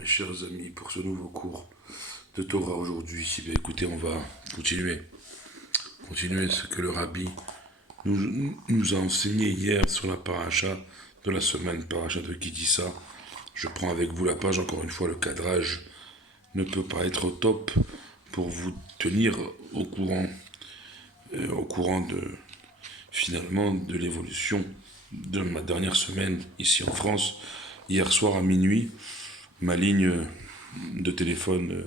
mes chers amis, pour ce nouveau cours de Torah aujourd'hui. Écoutez, on va continuer ce que le Rabbi nous a enseigné hier sur la paracha de la semaine, paracha de Kitissa. Je prends avec vous la page, encore une fois, le cadrage ne peut pas être au top pour vous tenir au courant finalement de l'évolution de ma dernière semaine ici en France. Hier soir à minuit, ma ligne de téléphone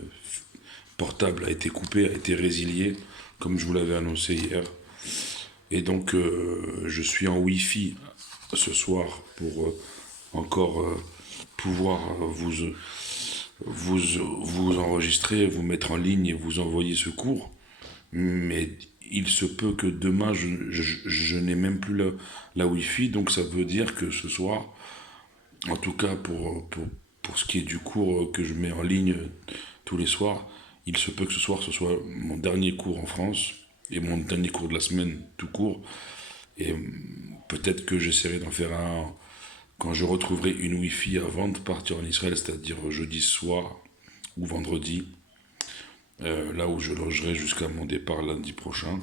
portable a été coupée, a été résiliée, comme je vous l'avais annoncé hier. Et donc, je suis en Wi-Fi ce soir pour encore pouvoir vous enregistrer, vous mettre en ligne et vous envoyer ce cours. Mais il se peut que demain, je n'ai même plus la Wi-Fi, donc ça veut dire que ce soir, en tout cas pour ce qui est du cours que je mets en ligne tous les soirs, il se peut que ce soir ce soit mon dernier cours en France et mon dernier cours de la semaine tout court. Et peut-être que j'essaierai d'en faire un quand je retrouverai une Wi-Fi avant de partir en Israël, c'est-à-dire jeudi soir ou vendredi, là où je logerai jusqu'à mon départ lundi prochain.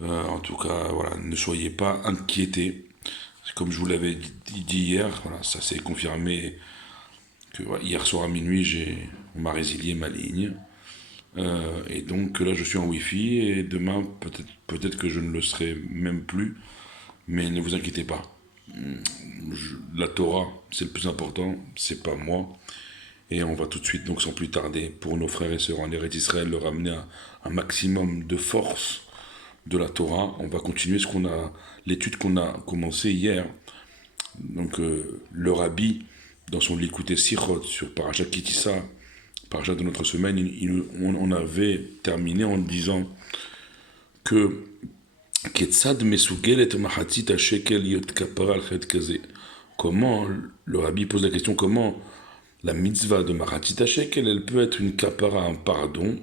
En tout cas, voilà, ne soyez pas inquiétés. Comme je vous l'avais dit hier, voilà, ça s'est confirmé que voilà, hier soir à minuit, on m'a résilié ma ligne. Et donc là, je suis en Wi-Fi et demain, peut-être que je ne le serai même plus. Mais ne vous inquiétez pas. La Torah, c'est le plus important, c'est pas moi. Et on va tout de suite, donc sans plus tarder, pour nos frères et sœurs en Eretz Israël, leur amener un maximum de force de la Torah. On va continuer l'étude qu'on a commencée hier. Donc le Rabbi, dans son Likutei Sichot sur Parashat Kitissa, Parashat de notre semaine, on avait terminé en disant que Ketzad mesugelet mahatzit hashekel yot kapara al chet kaze. Comment, le Rabbi pose la question, comment la mitzvah de mahatzit hashekel, elle peut être une kapara, un pardon,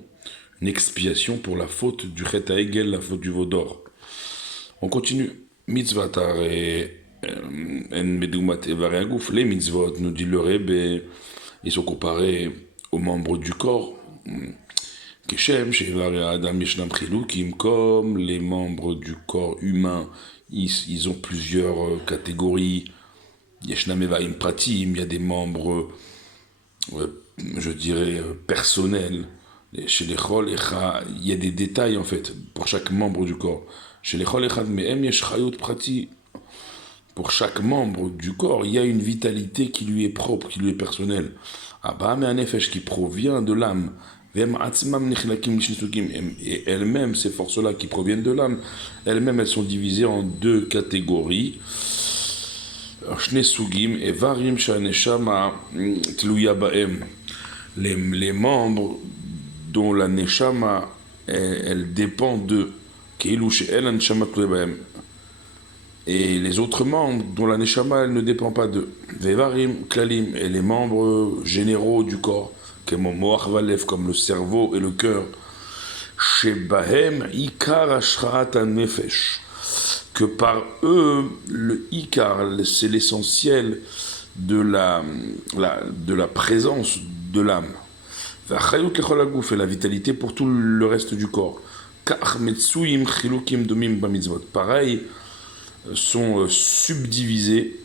une expiation pour la faute du chet haegel, la faute du veau d'or. On continue. Mitzvah tare en medumat evare agouf. Les mitzvot, nous dit le Rebbe, ils sont comparés aux membres du corps. Keshem, shevare adam yeshnam chilukim, comme les membres du corps humain, ils ont plusieurs catégories. Yeshnam evaim pratim, il y a des membres, je dirais, personnels. Chez les chol echa, il y a des détails en fait pour chaque membre du corps. Chez les chol echad mehem yesh chayut prati. Pour chaque membre du corps, il y a une vitalité qui lui est propre, qui lui est personnelle. Abba me nefesh qui provient de l'âme. Et elles-mêmes, ces forces-là qui proviennent de l'âme, elles-mêmes, elles sont divisées en deux catégories. Les membres dont la neshama, elle dépend d'eux. Et les autres membres dont la neshama, elle ne dépend pas d'eux. Vevarim, klalim, et les membres généraux du corps, comme le cerveau et le cœur. Shebahem ikar ashraat nefesh, que par eux, le ikar, c'est l'essentiel de la présence de l'âme. Et la vitalité pour tout le reste du corps. Pareil, sont subdivisés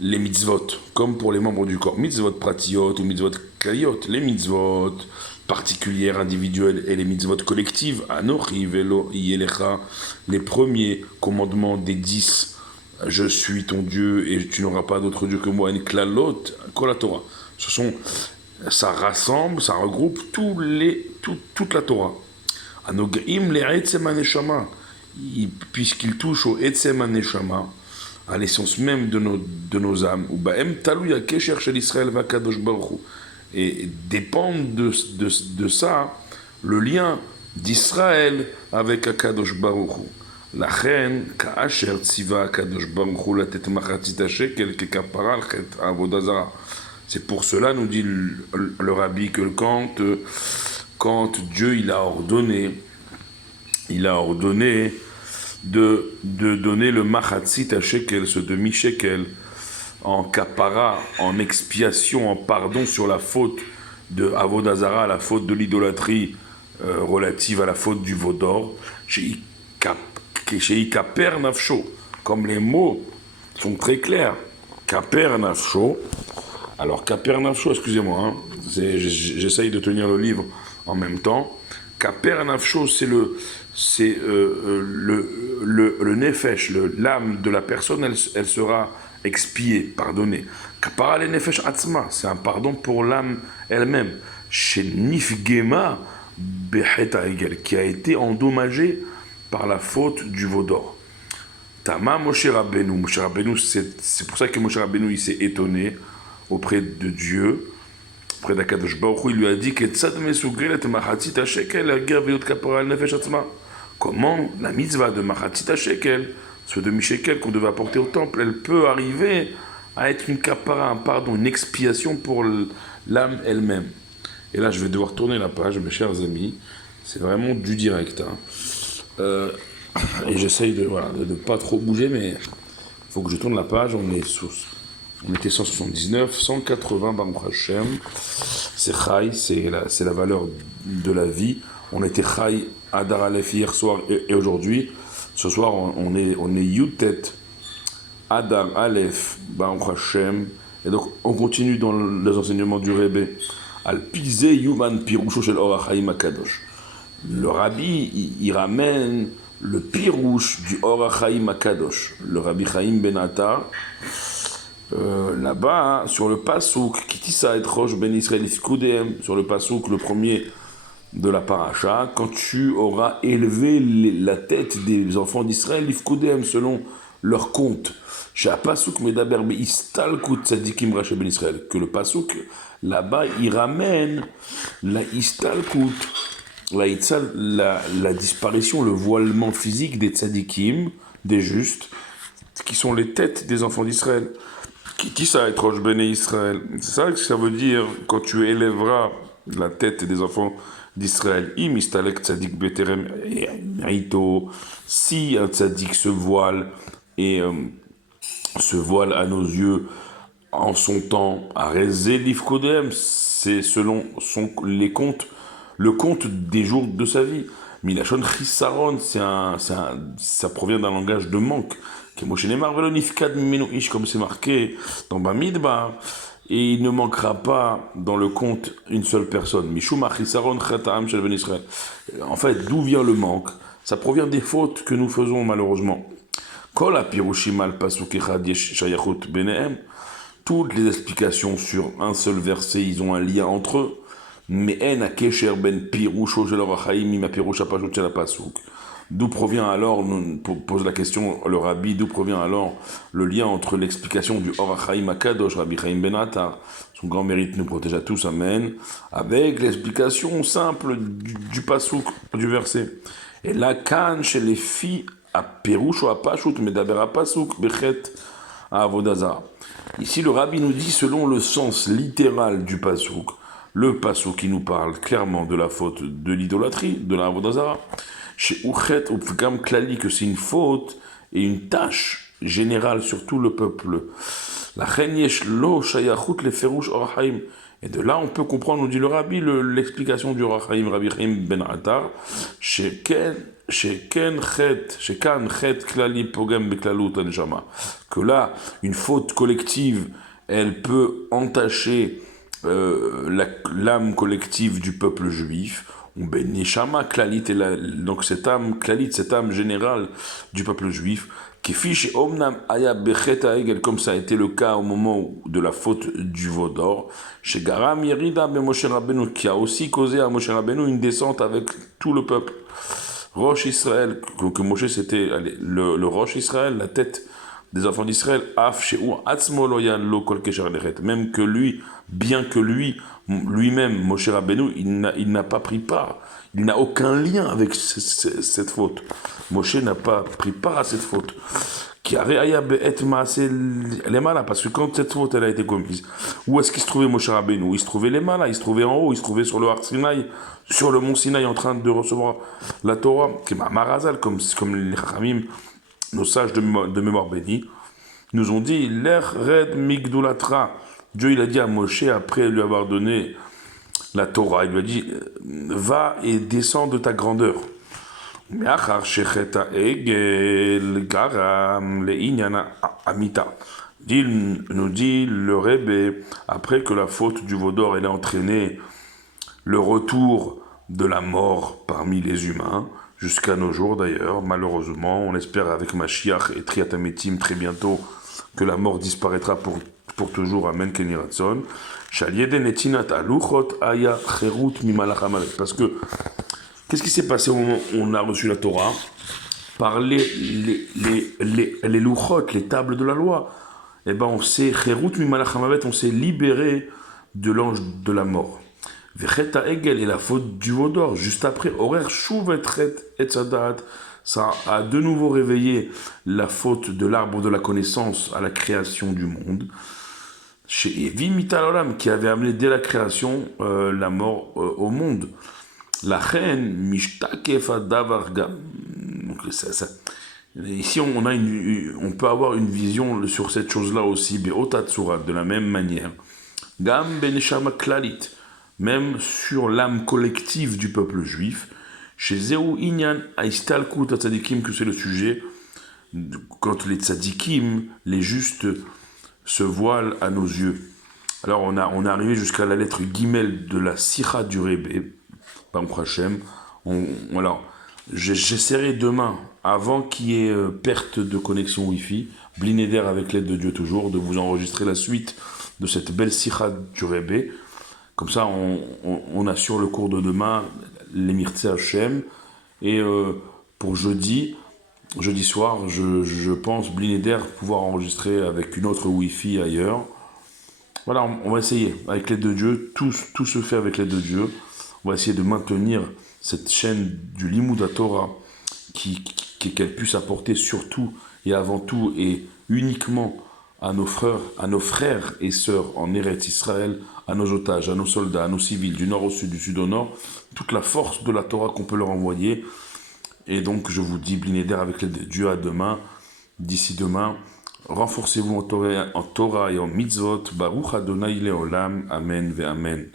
les mitzvot, comme pour les membres du corps. Mitzvot pratiot ou mitzvot kaliot. Les mitzvot particulières, individuelles, et les mitzvot collectives. Anochi velo yelecha. Les premiers commandements des 10. Je suis ton Dieu et tu n'auras pas d'autre Dieu que moi. En klalot kol Torah. Ça rassemble, ça regroupe toute la Torah. Anogaim le etzem haneshama. Puisqu'il touche au etzem haneshama, à l'essence même de nos âmes, et dépendent de ça le lien d'Israël avec Akadosh Baruch Hu. La reine Kaasher Tziva Akadosh Baruch Hu latet machatzit shekel kekapara al chet avodah zara. C'est pour cela, nous dit le Rabbi, que quand Dieu il a ordonné de donner le machatzit à shekel, ce demi-shekel, en kapara, en expiation, en pardon sur la faute de Avodazara, la faute de l'idolâtrie relative à la faute du veau d'or, chez Ikaper Nafsho, comme les mots sont très clairs. Kaper Nafsho. Alors, Kaper Nafsho, excusez-moi, hein, j'essaye de tenir le livre en même temps. Kaper Nafsho, c'est le nefesh, l'âme de la personne, elle sera expiée, pardonnée. Kapara le nefesh atzma, c'est un pardon pour l'âme elle-même. Chez Nifgema Beheta Egel, qui a été endommagée par la faute du veau d'or. Tama Moshe Rabbeinu. Moshe Rabbeinu, c'est pour ça que Moshe Rabbeinu il s'est étonné auprès de Dieu, auprès d'Akadosh Baruch Hu, il lui a dit comment la mitzvah de Machatzit HaShekel, ce demi-shekel qu'on devait apporter au temple, elle peut arriver à être une kapara, un pardon, une expiation pour l'âme elle-même. Et là, je vais devoir tourner la page, mes chers amis. C'est vraiment du direct. Hein. Et j'essaye de ne pas trop bouger, mais il faut que je tourne la page. On était 179, 180 Baruch Hashem. C'est Chai, c'est la valeur de la vie. On était Chai Adar Aleph hier soir et aujourd'hui. Ce soir, on est Yutet Adar Aleph Baruch Hashem. Et donc, on continue dans les enseignements du Rebbe. Al Pizé Yuman Pirusho Shel Or HaChaim HaKadosh. Le Rabbi, il ramène le pirouche du Or HaChaim HaKadosh. Le Rabbi Chaim Ben Attar. Là-bas, sur le Pasouk, Kitissa et Rosh Ben Israël Ifkudem, sur le Pasouk, le premier de la paracha, quand tu auras élevé la tête des enfants d'Israël, Ifkudem, selon leur compte. Chez Pasouk Medaber Istalkut Tzadikim Rache Ben Israël, que le Pasouk, là-bas, il ramène la Istalkut, la disparition, le voilement physique des Tzadikim, des justes, qui sont les têtes des enfants d'Israël. Qui ça être Rosh Bene Israël? C'est ça que ça veut dire quand tu élèveras la tête des enfants d'Israël. Imistalek tzadik beterem aito. Si un tzadik se voile et se voile à nos yeux en son temps, à Rezé Lifkodem, c'est selon les comptes, le compte des jours de sa vie. Milachon Chisaron, ça provient d'un langage de manque. Comme c'est marqué dans Bamidbar, et il ne manquera pas dans le compte une seule personne. En fait, d'où vient le manque? Ça provient des fautes que nous faisons malheureusement. Toutes les explications sur un seul verset, ils ont un lien entre eux. Mais en a kesher ben pirusho shel Or HaChaim im pirush hapashut shel pasuk. D'où provient alors, pose la question le Rabbi, d'où provient alors le lien entre l'explication du Or HaChaim HaKadosh, Rabbi Chaim Ben Attar, son grand mérite nous protège à tous, amen, avec l'explication simple du pasouk, du verset. Et là, kan chez les filles à Pérouche ou à Pashut, Medaber à Pasouk, Bechet à Avodazara. Ici, le Rabbi nous dit, selon le sens littéral du pasouk, le pasouk qui nous parle clairement de la faute de l'idolâtrie, de la Avodazara, chez Uchet Upfgam Klali, que c'est une faute et une tâche générale sur tout le peuple. La Cheniesh Lo Shayachut le Ferouche Or HaChaim. Et de là, on peut comprendre, nous dit le Rabbi, l'explication du Or HaChaim, Rabbi Chaim Ben Attar, chez Kan Chet Klali Pogam Beklalut Anjama. Que là, une faute collective, elle peut entacher l'âme collective du peuple juif. Ben Neshama Klalit, donc cette âme Klalit, cette âme générale du peuple juif, qui fiche Omnam Aya Becheta Egel, comme ça a été le cas au moment de la faute du veau d'or, chez Garam Yerida Ben Moshe Rabbeinu, qui a aussi causé à Moshe Rabbeinu une descente avec tout le peuple. Rosh Israël, que Moshe c'était le Rosh Israël, la tête des enfants d'Israël, Af Sheu Atzmo Loyan Lo Kol Kesher Lechet, même que lui, bien que lui-même, Moshe Rabbeinu, il n'a pas pris part. Il n'a aucun lien avec cette faute. Moshe n'a pas pris part à cette faute. Parce que quand cette faute elle a été commise, où est-ce qu'il se trouvait Moshe Rabbeinu? Il se trouvait les malas, il se trouvait en haut, il se trouvait sur le Har Sinaï, sur le mont Sinaï, en train de recevoir la Torah, qui est Marazal, comme les Chachamim, nos sages de mémoire bénie. nous ont dit, l'er red migdulatra. Dieu, il a dit à Moshe, après lui avoir donné la Torah, il lui a dit, va et descends de ta grandeur. Me'achar shecheta egel garam le'inyana amita. Nous dit le Rebbe, après que la faute du veau d'or elle a entraîné le retour de la mort parmi les humains, jusqu'à nos jours d'ailleurs, malheureusement, on espère avec Mashiach et Triat Hametim très bientôt que la mort disparaîtra pour toujours, Amen Ken Yireh Ratzon. Parce que, qu'est-ce qui s'est passé au moment où on a reçu la Torah? Par les luchot, les tables de la loi, eh ben on s'est on s'est libéré de l'ange de la mort. Vecheta egel et la faute du veau d'or. Juste après, horaire chouvet et tzadat, ça a de nouveau réveillé la faute de l'arbre de la connaissance à la création du monde. Chez Vimita Olam, qui avait amené dès la création la mort au monde. La reine Mishtakefa Davarga. Donc ici, on peut avoir une vision sur cette chose-là aussi, Beotatsurat, de la même manière. Gam Beneshama Klalit, même sur l'âme collective du peuple juif. Chez Zéou Inyan Aistalkut Tzadikim, que c'est le sujet, quand les tzadikim, les justes, se voilent à nos yeux. Alors on est arrivé jusqu'à la lettre Gimel de la Sikha du Rebbe, Baruch Hashem. Alors, j'essaierai demain, avant qu'il y ait perte de connexion Wi-Fi, Blineder avec l'aide de Dieu toujours, de vous enregistrer la suite de cette belle Sikha du Rebbe. Comme ça, on assure le cours de demain, les Mirtze Hashem. Et pour jeudi soir, je pense Blineder pouvoir enregistrer avec une autre Wi-Fi ailleurs. Voilà, on va essayer, avec l'aide de Dieu, tout se fait avec l'aide de Dieu. On va essayer de maintenir cette chaîne du Limud Torah qu'elle puisse apporter surtout et avant tout et uniquement à nos frères et sœurs en Eretz Israël, à nos otages, à nos soldats, à nos civils, du nord au sud, du sud au nord, toute la force de la Torah qu'on peut leur envoyer. Et donc, je vous dis, Blineder avec l'aide de Dieu, à demain. D'ici demain, renforcez-vous en Torah et en mitzvot. Baruch Adonai Leolam. Amen ve Amen.